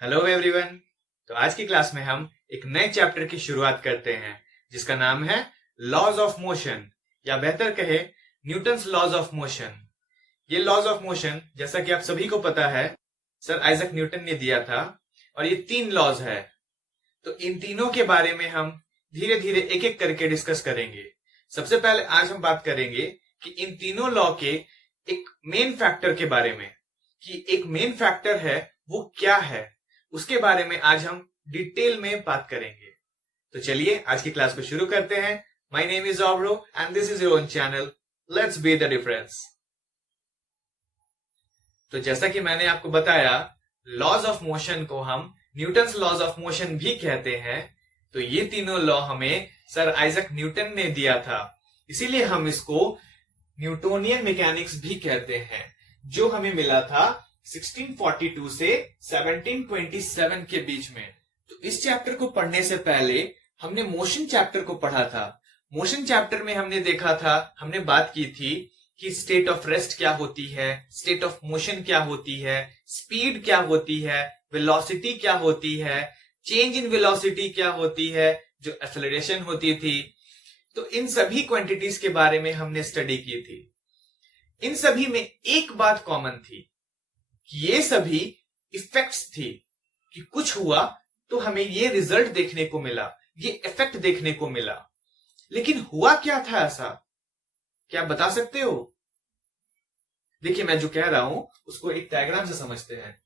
Hello everyone. तो आज की क्लास में हम एक नए चैप्टर की शुरुआत करते हैं जिसका नाम है लॉज ऑफ मोशन, या बेहतर कहे न्यूटन्स लॉज ऑफ मोशन। ये लॉज ऑफ मोशन जैसा कि आप सभी को पता है सर आइजक न्यूटन ने दिया था, और ये 3 लॉज है। तो इन तीनों के बारे में हम धीरे धीरे एक एक करके डिस्कस करेंगे। सबसे पहले आज हम बात करेंगे कि इन तीनों लॉ के एक मेन फैक्टर के बारे में, कि एक मेन फैक्टर है वो क्या है, उसके बारे में आज हम डिटेल में बात करेंगे। तो चलिए आज की क्लास को शुरू करते हैं। My name is Aubro and this is your own channel, let's be the difference. तो जैसा कि मैंने आपको बताया, लॉज ऑफ मोशन को हम न्यूटन्स लॉज ऑफ मोशन भी कहते हैं। तो ये तीनों लॉ हमें सर आइजक न्यूटन ने दिया था, इसीलिए हम इसको न्यूटोनियन मैकेनिक्स भी कहते हैं, जो हमें मिला था 1642 से 1727 के बीच में। तो इस चैप्टर को पढ़ने से पहले हमने मोशन चैप्टर को पढ़ा था। मोशन चैप्टर में हमने देखा था, हमने बात की थी कि स्टेट ऑफ रेस्ट क्या होती है, स्टेट ऑफ मोशन क्या होती है, स्पीड क्या होती है, वेलोसिटी क्या होती है, चेंज इन वेलोसिटी क्या होती है, जो एक्सेलरेशन होती थी। तो इन सभी क्वांटिटीज के बारे में हमने स्टडी की थी। इन सभी में एक बात कॉमन थी कि ये सभी इफेक्ट्स थी, कि कुछ हुआ तो हमें ये रिजल्ट देखने को मिला, ये इफेक्ट देखने को मिला। लेकिन हुआ क्या था ऐसा, क्या आप बता सकते हो? देखिए, मैं जो कह रहा हूं उसको एक डायग्राम से समझते हैं।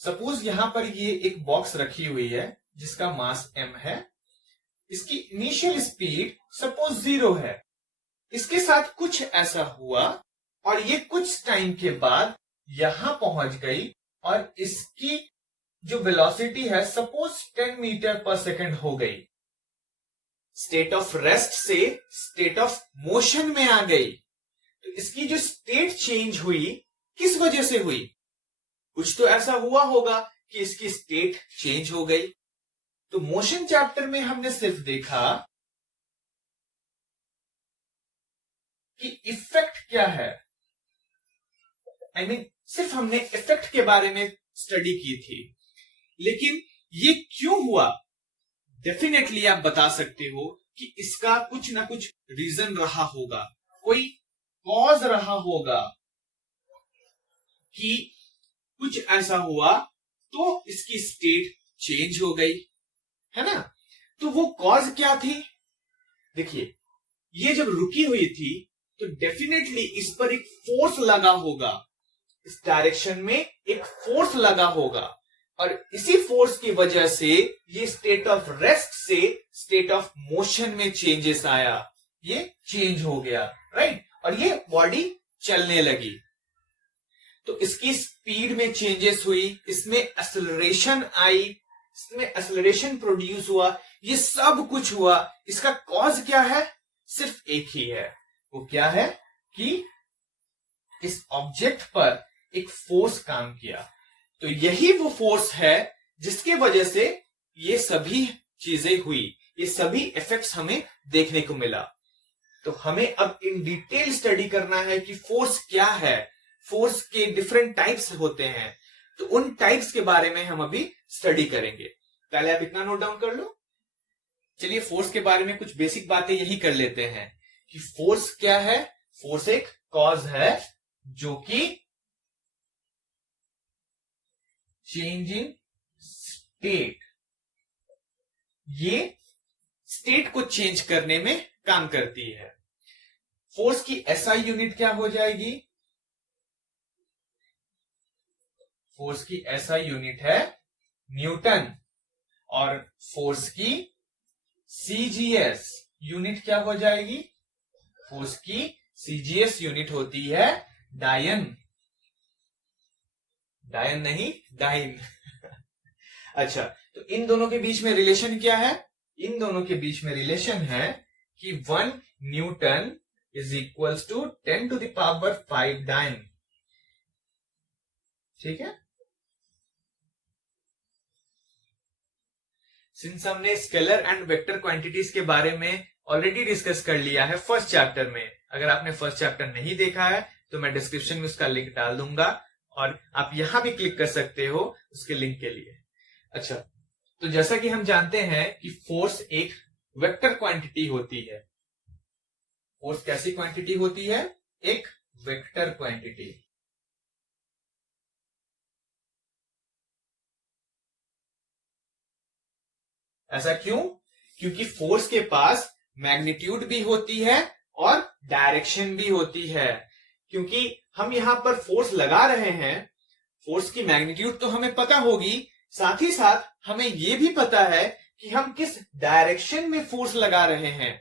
सपोज यहां पर ये एक बॉक्स रखी हुई है जिसका मास m है। इसकी इनिशियल स्पीड सपोज 0 है। इसके साथ कुछ ऐसा हुआ और ये कुछ टाइम के बाद यहां पहुंच गई, और इसकी जो वेलोसिटी है सपोज 10 मीटर पर सेकंड हो गई। स्टेट ऑफ रेस्ट से स्टेट ऑफ मोशन में आ गई। तो इसकी जो स्टेट चेंज हुई किस वजह से हुई? कुछ तो ऐसा हुआ होगा कि इसकी स्टेट चेंज हो गई। तो मोशन चैप्टर में हमने सिर्फ देखा कि इफेक्ट क्या है। I mean, सिर्फ हमने इफेक्ट के बारे में स्टडी की थी, लेकिन ये क्यों हुआ? डेफिनेटली आप बता सकते हो कि इसका कुछ ना कुछ रीजन रहा होगा, कोई कॉज रहा होगा कि कुछ ऐसा हुआ तो इसकी स्टेट चेंज हो गई, है ना? तो वो कॉज क्या थी? देखिए, ये जब रुकी हुई थी तो डेफिनेटली इस पर एक फोर्स लगा होगा, इस डायरेक्शन में एक फोर्स लगा होगा, और इसी फोर्स की वजह से ये स्टेट ऑफ रेस्ट से स्टेट ऑफ मोशन में चेंजेस आया, ये चेंज हो गया, राइट? और ये बॉडी चलने लगी। तो इसकी स्पीड में चेंजेस हुई, इसमें एक्सेलरेशन आई, इसमें एक्सेलरेशन प्रोड्यूस हुआ, ये सब कुछ हुआ। इसका कॉज क्या है? सिर्फ एक ही है। वो क्या है? कि इस ऑब्जेक्ट पर एक फोर्स काम किया। तो यही वो फोर्स है जिसके वजह से ये सभी चीजें हुई, ये सभी इफेक्ट्स हमें देखने को मिला। तो हमें अब इन डिटेल स्टडी करना है कि फोर्स क्या है। फोर्स के डिफरेंट टाइप्स होते हैं, तो उन टाइप्स के बारे में हम अभी स्टडी करेंगे। पहले आप इतना नोट डाउन कर लो। चलिए, फोर्स के बारे में कुछ बेसिक बातें यही कर लेते हैं कि फोर्स क्या है। फोर्स एक कॉज है जो कि चेंज इन स्टेट, ये स्टेट को चेंज करने में काम करती है। फोर्स की एसआई यूनिट क्या हो जाएगी? फोर्स की एसआई यूनिट है न्यूटन, और फोर्स की सीजीएस यूनिट क्या हो जाएगी? फोर्स की सीजीएस यूनिट होती है डायन। डायन नहीं, डाइन। अच्छा, तो इन दोनों के बीच में रिलेशन क्या है? इन दोनों के बीच में रिलेशन है कि 1 newton is equals to 10 to the power 5 डायन। ठीक है। सिंस हमने स्केलर एंड वेक्टर क्वांटिटीज के बारे में ऑलरेडी डिस्कस कर लिया है फर्स्ट चैप्टर में, अगर आपने फर्स्ट चैप्टर नहीं देखा है तो मैं डिस्क्रिप्शन में उसका लिंक डाल दूंगा, और आप यहां भी क्लिक कर सकते हो उसके लिंक के लिए। अच्छा, तो जैसा कि हम जानते हैं कि फोर्स एक वेक्टर क्वांटिटी होती है। फोर्स कैसी क्वांटिटी होती है? एक वेक्टर क्वांटिटी। ऐसा क्यों? क्योंकि फोर्स के पास मैग्नीट्यूड भी होती है और डायरेक्शन भी होती है। क्योंकि हम यहां पर फोर्स लगा रहे हैं, फोर्स की मैग्नीट्यूड तो हमें पता होगी, साथ ही साथ हमें यह भी पता है कि हम किस डायरेक्शन में फोर्स लगा रहे हैं।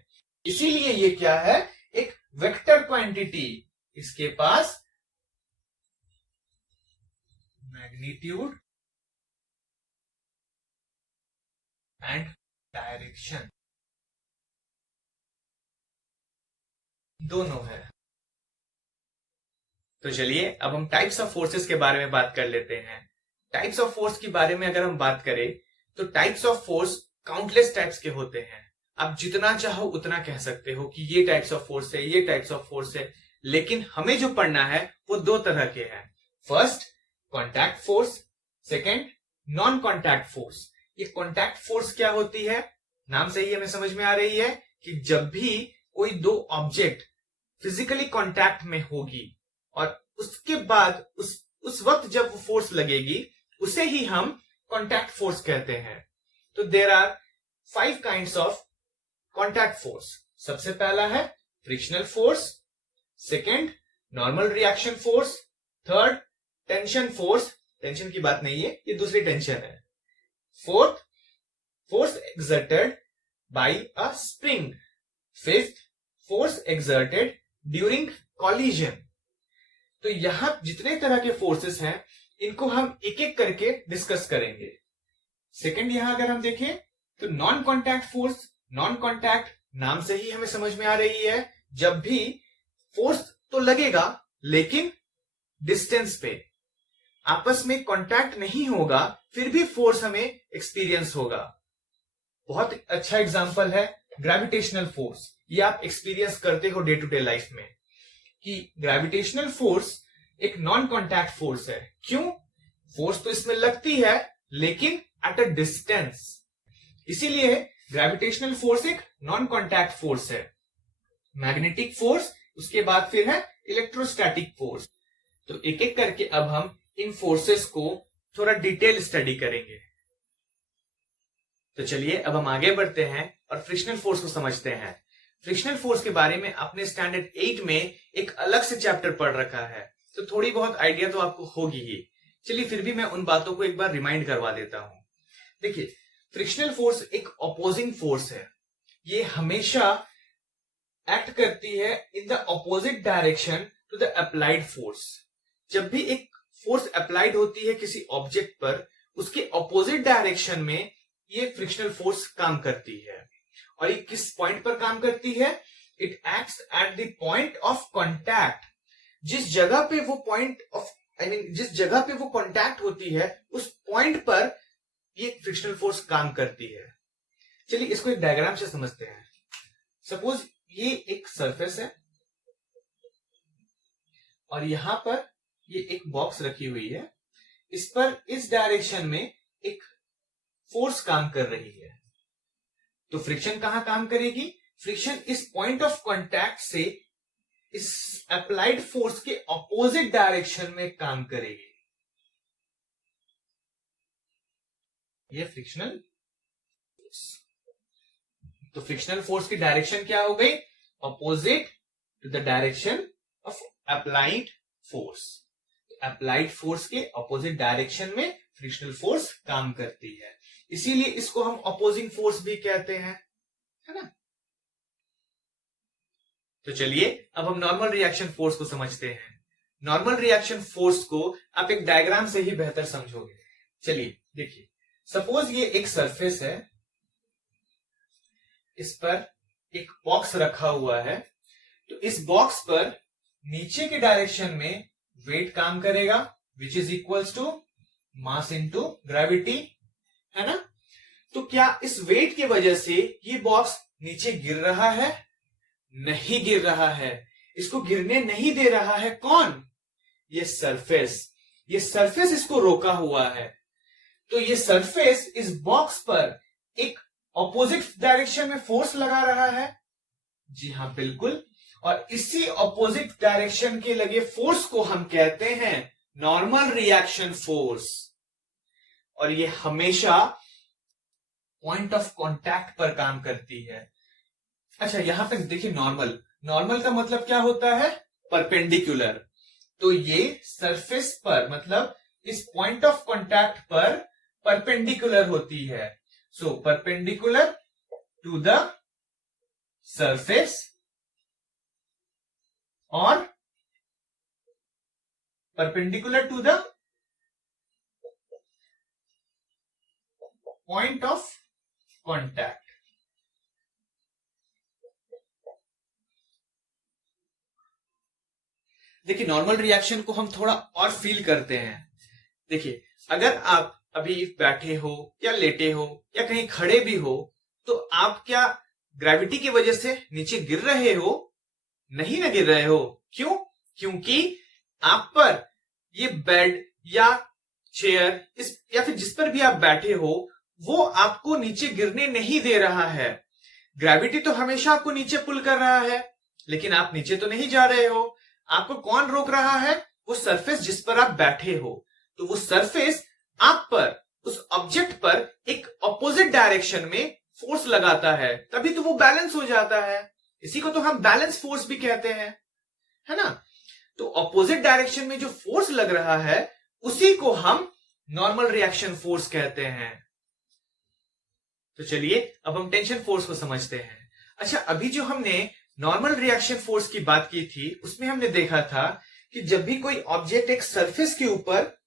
इसीलिए ये क्या है? एक वेक्टर क्वांटिटी। इसके पास मैग्नीट्यूड एंड डायरेक्शन दोनों है। तो चलिए अब हम टाइप्स ऑफ फोर्सेस के बारे में बात कर लेते हैं। टाइप्स ऑफ फोर्स के बारे में अगर हम बात करें तो types of force countless types के होते हैं। आप जितना चाहो उतना कह सकते हो कि ये टाइप्स ऑफ फोर्स है, ये टाइप्स ऑफ फोर्स है, लेकिन हमें जो पढ़ना है वो दो तरह के हैं। First contact force, second non contact force. ये कॉन्टैक्ट फोर्स क्या होती है? नाम से ही हमें समझ में आ रही है कि जब भी कोई दो ऑब्जेक्ट फिजिकली कॉन्टैक्ट में होगी और उसके बाद उस वक्त जब वो फोर्स लगेगी उसे ही हम कॉन्टैक्ट फोर्स कहते हैं। तो there are 5 kinds of contact force. सबसे पहला है frictional force, second normal reaction force, third tension force, tension की बात नहीं है, ये दूसरी टेंशन है, fourth force exerted by a spring, fifth force exerted during collision. तो यहां जितने तरह के फोर्सेस हैं इनको हम एक एक करके डिस्कस करेंगे। सेकंड यहां अगर हम देखें तो non contact force. Non contact नाम से ही हमें समझ में आ रही है, जब भी फोर्स तो लगेगा लेकिन डिस्टेंस पे, आपस में कॉन्टैक्ट नहीं होगा फिर भी फोर्स हमें एक्सपीरियंस होगा। बहुत अच्छा एग्जांपल है ग्रेविटेशनल फोर्स। ये आप एक्सपीरियंस करते हो डे टू डे लाइफ में कि ग्रेविटेशनल फोर्स एक नॉन कॉन्टैक्ट फोर्स है। क्यों? फोर्स तो इसमें लगती है लेकिन एट अ डिस्टेंस, इसीलिए ग्रेविटेशनल फोर्स एक नॉन कॉन्टैक्ट फोर्स है। मैग्नेटिक फोर्स, उसके बाद फिर है इलेक्ट्रोस्टैटिक फोर्स। तो एक एक करके अब हम इन फोर्सेस को थोड़ा डिटेल स्टडी करेंगे। तो चलिए अब हम आगे बढ़ते हैं और फ्रिक्शनल फोर्स को समझते हैं। फ्रिक्शनल फोर्स के बारे में आपने स्टैंडर्ड 8 में एक अलग से चैप्टर पढ़ रखा है, तो थोड़ी बहुत आइडिया तो आपको होगी ही। चलिए फिर भी मैं उन बातों को एक बार रिमाइंड करवा देता हूं। देखिए, फ्रिक्शनल फोर्स एक अपोजिंग फोर्स है। ये हमेशा एक्ट करती है in the opposite direction to the applied force. जब भी एक फोर्स अप्लाइड होती है किसी ऑब्जेक्ट पर, उसके अपोजिट डायरेक्शन में ये फ्रिक्शनल फोर्स काम करती है। और ये किस पॉइंट पर काम करती है? It acts at the point of contact. जिस जगह पे वो पॉइंट ऑफ जिस जगह पे वो कॉन्टैक्ट होती है उस पॉइंट पर ये फ्रिक्शनल फोर्स काम करती है। चलिए इसको एक डायग्राम से समझते हैं। सपोज ये एक सरफेस है और यहां पर ये एक बॉक्स रखी हुई है, इस पर इस डायरेक्शन में एक फोर्स काम कर रही है। तो फ्रिक्शन कहां काम करेगी? फ्रिक्शन इस पॉइंट ऑफ कॉन्टैक्ट से इस अप्लाइड फोर्स के ऑपोजिट डायरेक्शन में काम करेगी। ये फ्रिक्शनल फोर्स। तो फ्रिक्शनल फोर्स की डायरेक्शन क्या हो गई? Opposite to the direction of applied force. Applied force के ऑपोजिट डायरेक्शन में फ्रिक्शनल फोर्स काम करती है, इसीलिए इसको हम ऑपोजिंग फोर्स भी कहते हैं, है ना। तो चलिए अब हम नॉर्मल रिएक्शन फोर्स को समझते हैं। नॉर्मल रिएक्शन फोर्स को आप एक डायग्राम से ही बेहतर समझोगे। चलिए देखिए, सपोज ये एक सरफेस है, इस पर एक बॉक्स रखा हुआ है। तो इस बॉक्स पर नीचे के डायरेक्शन में वेट काम करेगा, which is equals to mass into gravity, है ना। तो क्या इस वेट की वजह से ये बॉक्स नीचे गिर रहा है? नहीं गिर रहा है। इसको गिरने नहीं दे रहा है कौन? ये सरफेस। ये सरफेस इसको रोका हुआ है, तो ये सरफेस इस बॉक्स पर एक ऑपोजिट डायरेक्शन में फोर्स लगा रहा है। जी हां, बिल्कुल। और इसी ऑपोजिट डायरेक्शन के लगे फोर्स को हम कहते हैं नॉर्मल रिएक्शन फोर्स। और ये हमेशा पॉइंट ऑफ कांटेक्ट पर काम करती है। अच्छा, यहां पे देखिए, नॉर्मल का मतलब क्या होता है? परपेंडिकुलर। तो ये सरफेस पर, मतलब इस पॉइंट ऑफ कांटेक्ट पर परपेंडिकुलर होती है। So perpendicular to the surface और perpendicular to the point of contact. देखिए, नॉर्मल रिएक्शन को हम थोड़ा और फील करते हैं। देखिए, अगर आप अभी बैठे हो या लेटे हो या कहीं खड़े भी हो, तो आप क्या ग्रेविटी की वजह से नीचे गिर रहे हो? नहीं ना गिर रहे हो। क्यों? क्योंकि आप पर ये बेड या चेयर या फिर जिस पर भी आप बैठे हो, वो आपको नीचे गिरने नहीं दे रहा है। ग्रेविटी तो हमेशा आपको नीचे पुल कर रहा है, लेकिन आप नीचे तो नहीं जा रहे हो। आपको कौन रोक रहा है? वो सरफेस जिस पर आप बैठे हो। तो वो सरफेस आप पर, उस ऑब्जेक्ट पर एक ऑपोजिट डायरेक्शन में फोर्स लगाता है, तभी तो वो बैलेंस हो जाता है। इसी को तो हम बैलेंस फोर्स भी कहते हैं, है ना? तो ऑपोजिट डायरेक्शन में जो फोर्स लग रहा है, उसी को हम नॉर्मल रिएक्शन फोर्स कहते हैं। तो चलिए अब हम टेंशन फोर्स को समझते हैं। अच्छा, अभी जो हमने नॉर्मल रिएक्शन फोर्स की बात की थी, उसमें हमने देखा था कि जब भी कोई ऑब्जेक्ट एक सरफेस के ऊपर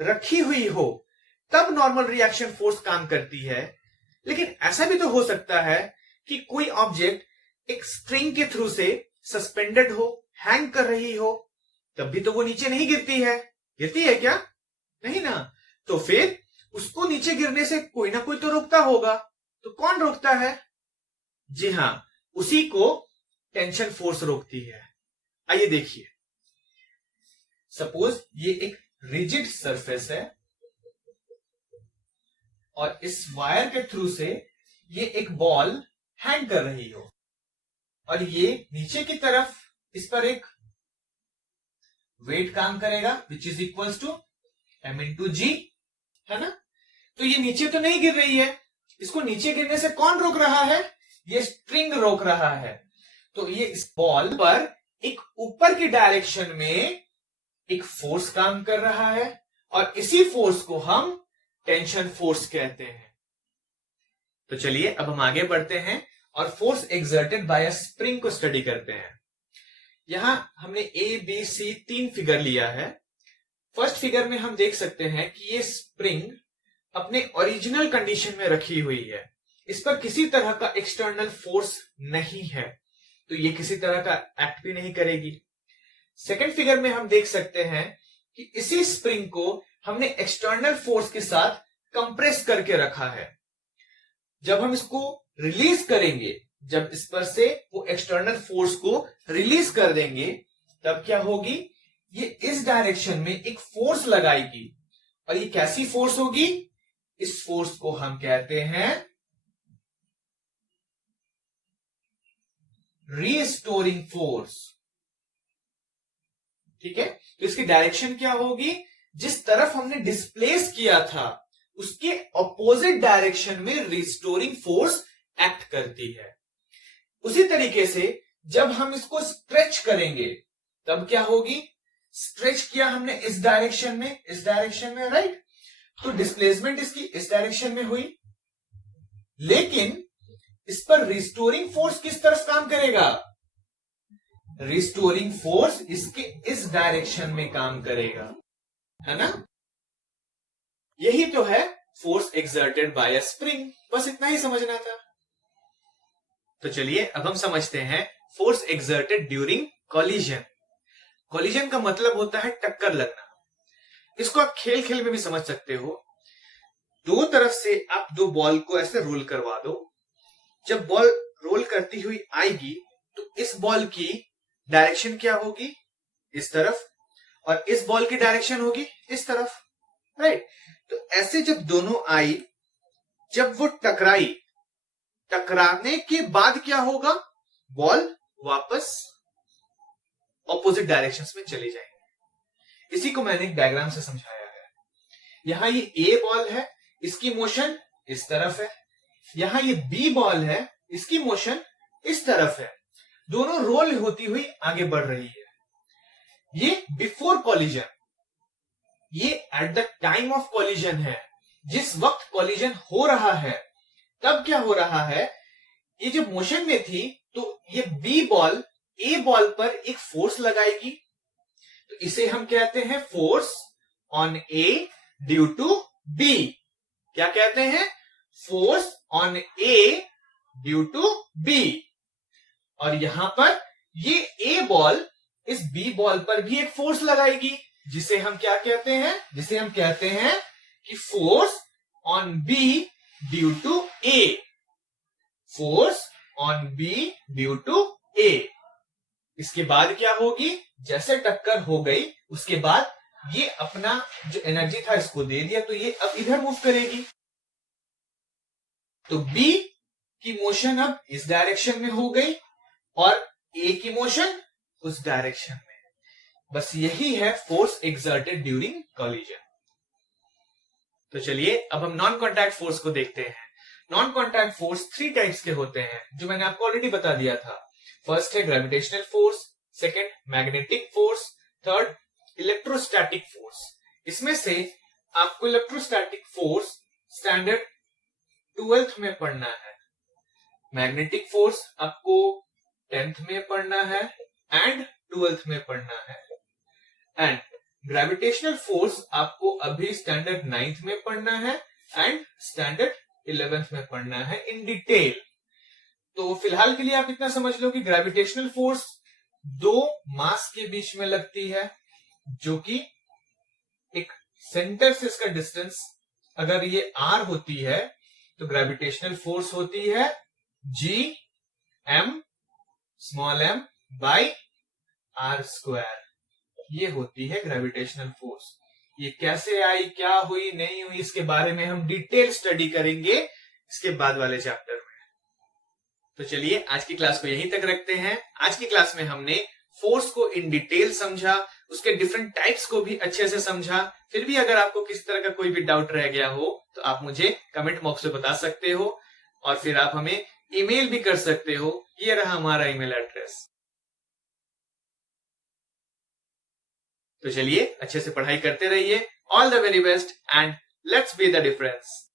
रखी हुई हो, तब नॉर्मल रिएक्शन फोर्स काम करती है। लेकिन ऐसा भी तो हो सकता है कि कोई ऑब्जेक्ट एक स्ट्रिंग के थ्रू से सस्पेंडेड हो, हैंग कर रही हो, तब भी तो वो नीचे नहीं गिरती है। गिरती है क्या? नहीं ना। तो फिर उसको नीचे गिरने से कोई ना कोई तो रोकता होगा। तो कौन रोकता है? जी हां, उसी को टेंशन फोर्स रोकती है। आइए देखिए, सपोज ये एक रिजिड सरफेस है और इस वायर के थ्रू से ये एक बॉल हैंग कर रही हो, और ये नीचे की तरफ इस पर एक वेट काम करेगा, which is equals to m/g, है ना? तो ये नीचे तो नहीं गिर रही है। इसको नीचे गिरने से कौन रोक रहा है? ये स्ट्रिंग रोक रहा है। तो ये इस बॉल पर एक ऊपर की डायरेक्शन में एक फोर्स काम कर रहा है, और इसी फोर्स को हम टेंशन फोर्स कहते हैं। तो चलिए अब हम आगे बढ़ते हैं और force exerted by a spring को स्टडी करते हैं। यहां हमने A, B, C 3 फिगर लिया है। फर्स्ट फिगर में हम देख सकते हैं कि ये स्प्रिंग अपने ओरिजिनल कंडीशन में रखी हुई है। इस पर किसी तरह का एक्सटर्नल फोर्स नहीं है, तो ये किसी तरह का एक्ट भी नहीं करेगी। सेकंड फिगर में हम देख सकते हैं कि इसी स्प्रिंग को हमने एक्सटर्नल फोर्स के साथ कंप्रेस करके रखा है। जब हम इसको रिलीज करेंगे, जब इस पर से वो एक्सटर्नल फोर्स को रिलीज कर देंगे, तब क्या होगी? ये इस डायरेक्शन में एक फोर्स लगाएगी, और ये कैसी फोर्स होगी? इस फोर्स को हम कहते हैं रीस्टोरिंग फोर्स। ठीक है? तो इसकी डायरेक्शन क्या होगी? जिस तरफ हमने डिस्प्लेस किया था, उसके ऑपोजिट डायरेक्शन में रिस्टोरिंग फोर्स एक्ट करती है। उसी तरीके से जब हम इसको स्ट्रेच करेंगे, तब क्या होगी? स्ट्रेच किया हमने इस डायरेक्शन में, राइट? तो डिस्प्लेसमेंट इसकी इस डायरेक्शन में हुई, लेकिन इस पर रिस्टोरिंग फोर्स किस तरफ काम करेगा? रिस्टोरिंग फोर्स इसके इस डायरेक्शन में काम करेगा, है ना? यही तो है force exerted by a spring. बस इतना ही समझना था। तो चलिए अब हम समझते हैं force exerted during collision. Collision का मतलब होता है टक्कर लगना। इसको आप खेल खेल में भी समझ सकते हो। दो तरफ से आप दो बॉल को ऐसे रोल करवा दो। जब बॉल रोल करती हुई आएगी, तो इस बॉल की डायरेक्शन क्या होगी? इस तरफ। और इस बॉल की डायरेक्शन होगी इस तरफ, राइट। तो ऐसे जब दोनों आई, जब वो टकराई, टकराने के बाद क्या होगा, बॉल वापस ऑपोजिट डायरेक्शंस में चली जाएगी। इसी को मैंने एक डायग्राम से समझाया है। यहां ये ए बॉल है, इसकी मोशन इस तरफ है, यहां ये बी बॉल है, इसकी मोशन इस तरफ है, दोनों रोल होती हुई आगे बढ़ रही है। ये बिफोर कॉलिजन, ये at the time of collision है, जिस वक्त कॉलिजन हो रहा है तब क्या हो रहा है, ये जब मोशन में थी तो ये बी बॉल ए बॉल पर एक फोर्स लगाएगी, तो इसे हम कहते हैं force on A due to B. क्या कहते हैं, force on A due to B. और यहां पर ये ए बॉल इस बी बॉल पर भी एक फोर्स लगाएगी, जिसे हम क्या कहते हैं, जिसे हम कहते हैं कि force on B due to A, force on B due to A. इसके बाद क्या होगी, जैसे टक्कर हो गई उसके बाद ये अपना जो एनर्जी था इसको दे दिया, तो ये अब इधर मूव करेगी। तो बी की मोशन अब इस डायरेक्शन में हो गई और ए की मोशन उस डायरेक्शन में। बस यही है फोर्स एक्सर्टेड ड्यूरिंग कॉलिजन। तो चलिए अब हम नॉन कॉन्टैक्ट फोर्स को देखते हैं। नॉन कॉन्टैक्ट फोर्स 3 टाइप्स के होते हैं, जो मैंने आपको ऑलरेडी बता दिया था। फर्स्ट है gravitational force, second magnetic force, third electrostatic force. इसमें से आपको इलेक्ट्रोस्टैटिक फोर्स स्टैंडर्ड 12th में पढ़ना है, मैग्नेटिक फोर्स आपको 10th में पढ़ना है एंड 12th में पढ़ना है, एंड ग्रेविटेशनल फोर्स आपको अभी स्टैंडर्ड 9th में पढ़ना है एंड स्टैंडर्ड 11th में पढ़ना है इन डिटेल। तो फिलहाल के लिए आप इतना समझ लो कि ग्रेविटेशनल फोर्स 2 मास के बीच में लगती है, जो कि एक सेंटर से इसका डिस्टेंस अगर ये r होती है तो ग्रेविटेशनल फोर्स होती है G m small m by r square. ये होती है ग्रेविटेशनल फोर्स। ये कैसे आई, क्या हुई, नहीं हुई, इसके बारे में हम डिटेल स्टडी करेंगे इसके बाद वाले चैप्टर में। तो चलिए आज की क्लास को यहीं तक रखते हैं। आज की क्लास में हमने फोर्स को इन डिटेल समझा, उसके डिफरेंट टाइप्स को भी अच्छे से समझा। फिर भी अगर आपको किसी तरह का कोई भी डाउट रह गया हो तो आप मुझे कमेंट बॉक्स में बता सकते हो, और फिर आप हमें ईमेल भी कर सकते हो। ये रहा हमारा ईमेल एड्रेस। तो चलिए अच्छे से पढ़ाई करते रहिए। All the very best and let's be the difference.